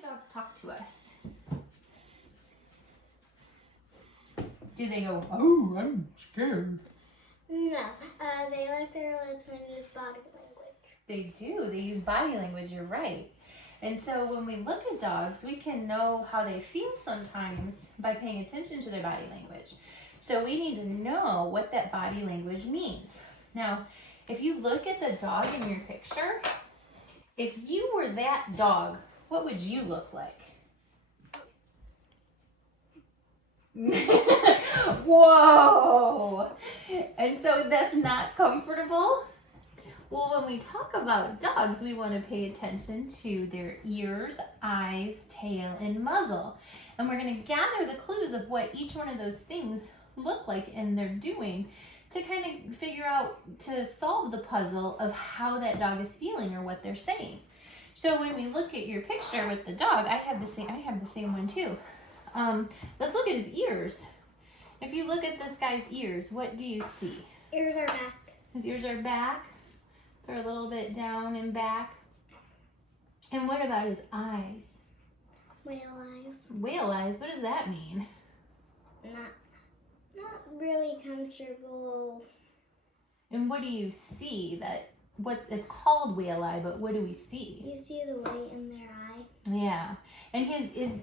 do dogs talk to us? Do they go, oh, I'm scared? No, they lick their lips and use body language. They do. They use body language. You're right. And so when we look at dogs, we can know how they feel sometimes by paying attention to their body language. So we need to know what that body language means. Now, if you look at the dog in your picture, if you were that dog, what would you look like? Whoa! And so that's not comfortable? Well, when we talk about dogs, we want to pay attention to their ears, eyes, tail, and muzzle. And we're going to gather the clues of what each one of those things look like and they're doing to kind of figure out, to solve the puzzle of how that dog is feeling or what they're saying. So when we look at your picture with the dog, I have the same one too. Let's look at his ears. If you look at this guy's ears, what do you see? Ears are back. His ears are back. They're a little bit down and back. And what about his eyes? Whale eyes. Whale eyes, what does that mean? Not really comfortable. And what do you see? It's called whale eye, but what do we see? You see the white in their eye. Yeah. And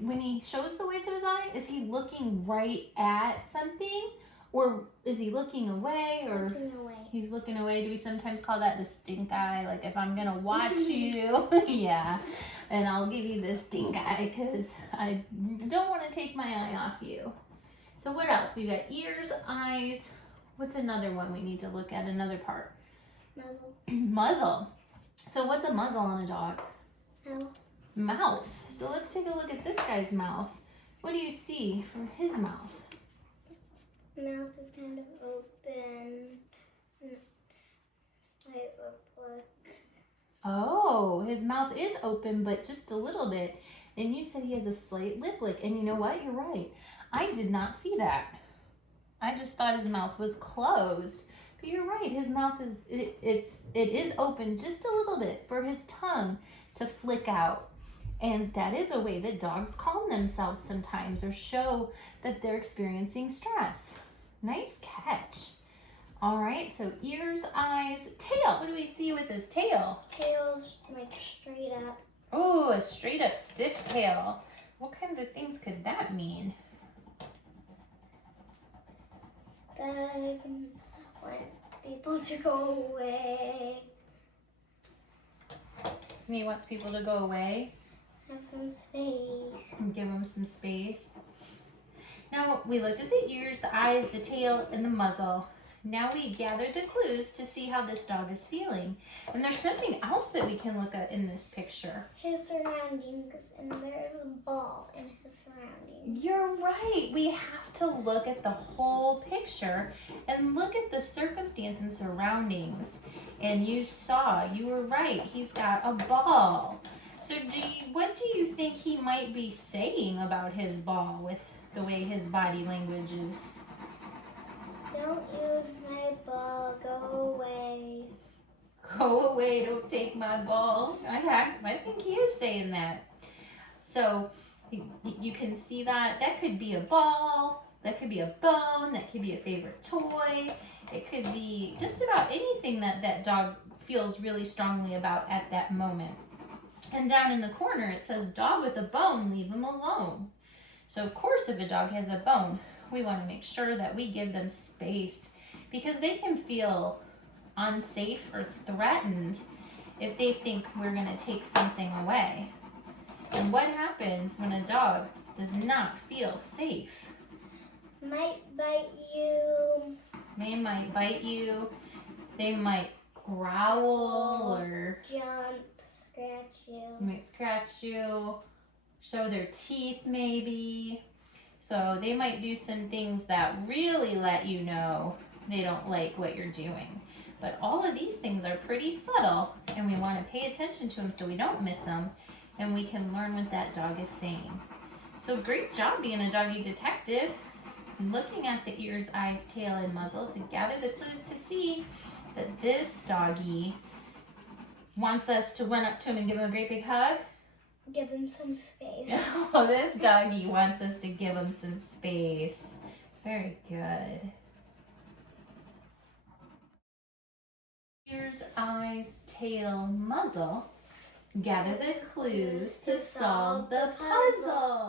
when he shows the whites of his eye, is he looking right at something? Or is he looking away? Or looking away. He's looking away. Do we sometimes call that the stink eye? Like if I'm going to watch you, yeah, and I'll give you the stink eye because I don't want to take my eye off you. So what else? We've got ears, eyes. What's another one we need to look at? Another part? Muzzle. Muzzle. So what's a muzzle on a dog? Mouth. Mouth. So let's take a look at this guy's mouth. What do you see from his mouth? Mouth is kind of open. Slight lip look. Oh, his mouth is open, but just a little bit. And you said he has a slight lip lick. And you know what? You're right. I did not see that. I just thought his mouth was closed. But you're right. His mouth is it is open just a little bit for his tongue to flick out. And that is a way that dogs calm themselves sometimes or show that they're experiencing stress. Nice catch. All right, so ears, eyes, tail. What do we see with his tail? Tail's like straight up. Oh, a straight up stiff tail. What kinds of things could that mean? Doesn't want people to go away. He wants people to go away. Have some space. And give him some space. Now, we looked at the ears, the eyes, the tail, and the muzzle. Now we gathered the clues to see how this dog is feeling. And there's something else that we can look at in this picture. His surroundings, and there's a ball in his surroundings. You're right. We have to look at the whole picture and look at the circumstance and surroundings. And you were right. He's got a ball. So what do you think he might be saying about his ball with the way his body language is? Don't use my ball. Go away. Go away, don't take my ball. I think he is saying that. So you can see that. That could be a ball. That could be a bone. That could be a favorite toy. It could be just about anything that dog feels really strongly about at that moment. And down in the corner, it says, dog with a bone, leave him alone. So of course, if a dog has a bone, we want to make sure that we give them space because they can feel unsafe or threatened if they think we're going to take something away. And what happens when a dog does not feel safe? Might bite you. They might bite you. They might growl or jump, scratch you. Might scratch you, show their teeth maybe. So they might do some things that really let you know they don't like what you're doing. But all of these things are pretty subtle and we want to pay attention to them so we don't miss them and we can learn what that dog is saying. So great job being a doggy detective, looking at the ears, eyes, tail, and muzzle to gather the clues to see that this doggy wants us to run up to him and give him a great big hug. Give him some space. Oh, this doggy wants us to give him some space. Very good. Ears, eyes, tail, muzzle. Gather the clues to solve the puzzle.